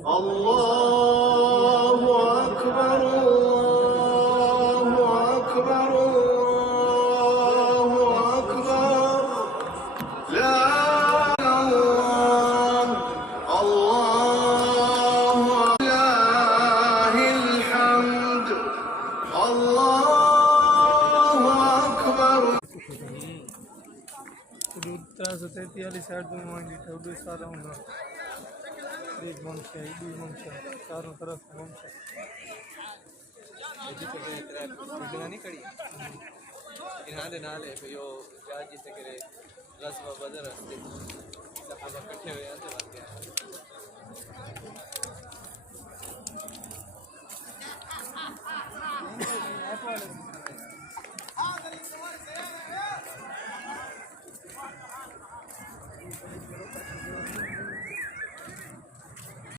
الله أكبر الله أكبر الله أكبر لا إله إلا الله لله الحمد الله أكبر. 343 side में मांगी था उधर सारा होगा एक मंशा चारों तरफ मंशा नहीं कड़ी इन्हां दे नाल है यो जाज जिते करे रस्म बदर रस्ते सब इकट्ठे हुए हैं तो